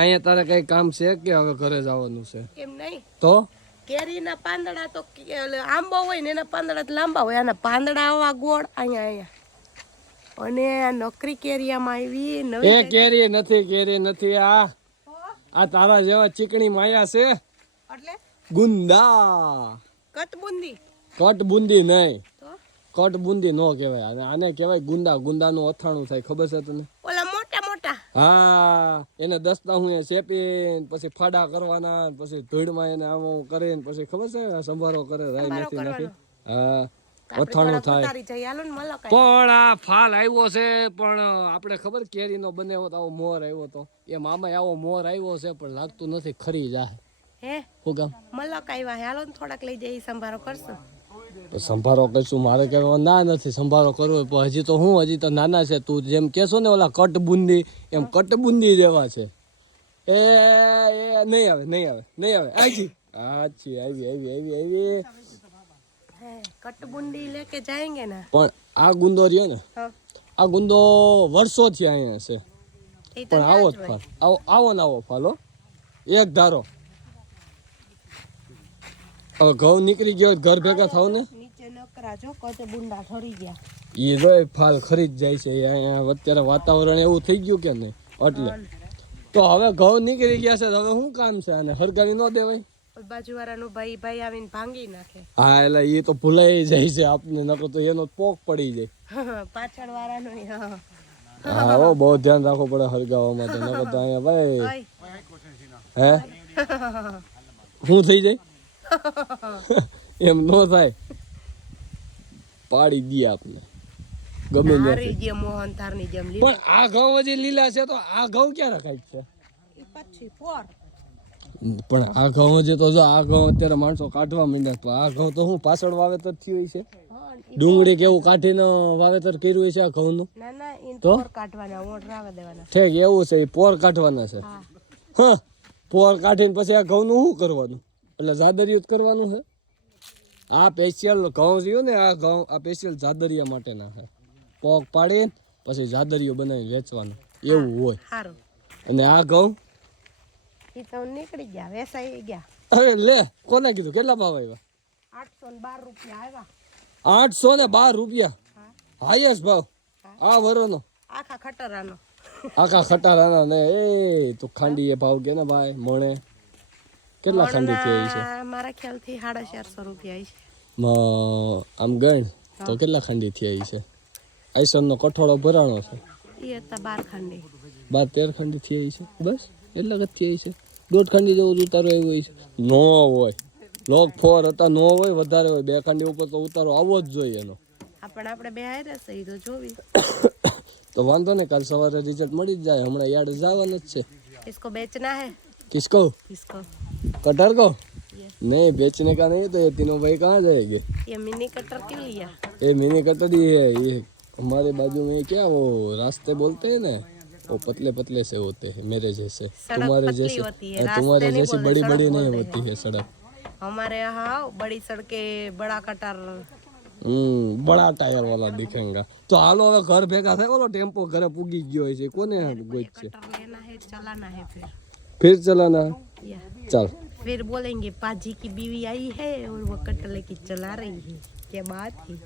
અહીંયા તારે કઈ કામ છે કે હવે ઘરે જવાનું છે? એમ નહીં તો કેરીના પાંદડા તો આંબો હોય ને એના પાંદડા તો લાંબા હોય, આના પાંદડા આવા ગોળ અહીંયા અને આ નકરી કેરીયામાં આવી એ નવી કેરી નથી આ તારા જેવા ચીકણી માયા છે. એટલે ગુંદા કટબુંદી નહીં, તો કટબુંદી નો કહેવાય આને કહેવાય ગુંદા. ગુંદાનું અથાણું થાય, ખબર છે તને? ઓલા મોટા મોટા હા, એને દસતા હું શેપીને પછી ફાડા કરવાના, પછી ધૂળમાં એને આમ કરીને પછી ખબર છે સંભારો કરે રાઈ મેથી નાખી. હા, અથાણું થાય. પણ આ ફાલ આવ્યો છે, પણ આપણે ખબર કેરીનો બનેવો તો આવો મોર આવ્યો તો એ મામા આવો મોર આવ્યો છે, પણ લાગતું નથી ખરી જાય. હે હું કામ મલક આવ્યા, હાલો ને થોડાક લઈ જઈ સંભારો કરશું. સંભારો કરશું? મારે કહેવા ના નથી સંભારો કરવો, પણ હજી તો નાના છે. તું જેમ કેશો ને ઓલા કટબુંદી, એમ કટબુંદી જેવા છે. એ નહીં આવે આજી આવી કટબુંદી લેકે જાયેંગે ને. પણ આ ગુંદો રહ્યો ને, આ ગુંદો વર્ષોથી અહીંયા છે, પણ આવો જ ફાલ, આવો ને આવો ફાલો એક ધારો. હવે ઘઉં નીકળી ગયો, ઘર ભેગા થાવ ને નીચે નકરા જો કટબુંડા ઠરી ગયા. એ રોય ફાલ ખરી જ જાય છે અહીંયા. અત્યારે વાતાવરણ એવું થઈ ગયું કે નહીં, એટલે તો હવે ઘઉં નીકળી ગયા છે, હવે શું કામ છે? અને હરગાવી ન દેવાય? બાજુવાળાનો ભાઈ આવીને ભાંગી નાખે. હા, એટલે એ તો ભૂલાઈ જાય છે આપને, નકર તો એનો પોક પડી જાય. પાછળ વાળાનો હા, બહુ ધ્યાન રાખવું પડે હરગાવવામાં, તો નકર તો અહીંયા ભાઈ હે શું થઈ જાય એમ નો થાય, પાડી દઈએ આપને ગમે તે મોહન થારની જેમ. પણ આ ઘઉં હજી લીલા છે, તો આ ઘઉં ક્યાં રખાય છે? પછી પોર પણ આ ઘઉં હજી તો જો આ ઘઉં અત્યારે માણસો કાઢવા માંડ્યા, તો આ ઘઉં તો હું પાછળ વાવેતર થયું હોય છે. ડુંગળી કેવું કાઢીને વાવેતર કર્યું હોય છે આ ઘઉં નું. તો કાઢવાના ઓટ રાવા દેવાના. ઠીક, એવું છે, પોર કાઢવાના છે. હા, પોર કાઢીને પછી આ ઘઉં નું શું કરવાનું? એટલે જાદરિયું કરવાનું છે. આ સ્પેશિયલ ઘઉં રહ્યું ને, આ ઘઉં આ સ્પેશિયલ જાદરિયા માટેના છે. પોક પાડીને પછી જાદરિયો બનાવીને વેચવાનું, એવું હોય. અને આ ઘઉં તો નીકળી ગયા, વેસાઈ ગયા. અરે લે, કોને કીધું? કેટલા ભાવ આવ્યા? 812 રૂપિયા આવ્યા. 812 રૂપિયા હાઈએસ્ટ ભાવ આ વરોનો, આખા ખટારાનો ને. એ તું ખાંડી એ ભાવ કે ને ભાઈ મણે કેટલા ખાંડી થઈ છે? મારા ખ્યાલથી 450 રૂપિયા છે. આમ ગણ તો કેટલા ખાંડી થઈ છે? આઈસરનો કઠોળો ભરાણો છે, એ હતા 12 ખાંડી, 12-13 ખાંડી થઈ છે, બસ એટલા જ થઈ છે. 1.5 ખાંડી જેવો ઉતારો આવ્યો હોય છે? નો હોય, લોક 4 હતા, નો હોય, વધારે હોય. 2 ખાંડી ઉપર તો ઉતારો આવવો જ જોઈએ એનો. આપણે બે હારે છે તો જોવી. તો વાંધો ને, કાલ સવારે રિઝલ્ટ મળી જ જાય. હમણાં યાદ જવાનું જ છે. इसको बेचना है? किसको? कटर को? नहीं, बेचने का नहीं, तो ये तीनों भाई कहाँ जाएंगे? ये मिनी कटर क्यों लिया? ये मिनी कटर ही है, ये हमारे बाजू में क्या वो रास्ते बोलते हैं ना, वो पतले पतले से होते हैं, मेरे जैसे, तुम्हारे जैसे, तुम्हारे जैसी बड़ी बड़ी नहीं होती है सड़क. हमारे यहाँ बड़ी सड़कें, बड़ा कटर, बड़ा टायर वाला दिखेगा. तो हालो હવે ઘર ભેગા થાય. ઓલો ટેમ્પો ઘરે પૂગી ગયો છે, કોને ગોઈ છે? लेना है, चलाना है फिर चलाना है. चल, फिर बोलेंगे पाजी की बीवी आई है और वो कटर लेके चला रही है, क्या बात है.